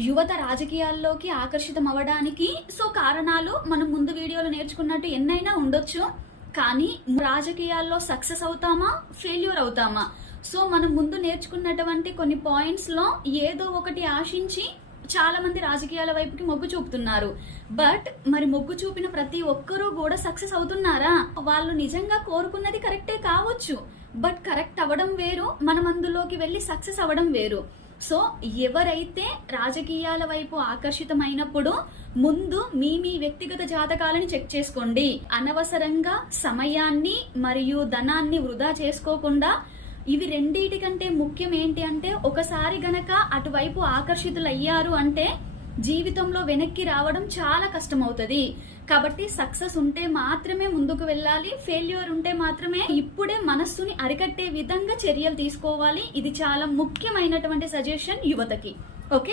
యువత రాజకీయాల్లోకి ఆకర్షితం అవ్వడానికి కారణాలు మనం ముందు వీడియోలో నేర్చుకున్నట్టు ఎన్నైనా ఉండొచ్చు. కానీ రాజకీయాల్లో సక్సెస్ అవుతామా, ఫెయిల్యూర్ అవుతామా? మనం ముందు నేర్చుకున్నటువంటి కొన్ని పాయింట్స్ లో ఏదో ఒకటి ఆశించి చాలా మంది రాజకీయాల వైపుకి మొగ్గు చూపుతున్నారు. బట్ మరి మొగ్గు చూపిన ప్రతి ఒక్కరూ కూడా సక్సెస్ అవుతున్నారా? వాళ్ళు నిజంగా కోరుకున్నది కరెక్టే కావచ్చు, బట్ కరెక్ట్ అవ్వడం వేరు, మనం అందులోకి వెళ్ళి సక్సెస్ అవ్వడం వేరు. ఎవరైతే రాజకీయాల వైపు ఆకర్షితమైనప్పుడు ముందు మీ వ్యక్తిగత జాతకాలని చెక్ చేసుకోండి. అనవసరంగా సమయాన్ని మరియు ధనాన్ని వృధా చేసుకోకుండా, ఇవి రెండిటికంటే ముఖ్యం ఏంటి అంటే, ఒకసారి గనక అటువైపు ఆకర్షితులయ్యారు అంటే జీవితంలో వెనక్కి రావడం చాలా కష్టం అవుతుంది. కాబట్టి సక్సెస్ ఉంటే మాత్రమే ముందుకు వెళ్ళాలి, ఫెయిల్యూర్ ఉంటే మాత్రమే ఇప్పుడే మనస్సుని అరికట్టే విధంగా చర్యలు తీసుకోవాలి. ఇది చాలా ముఖ్యమైనటువంటి సజెషన్ యువతకి. ఓకే.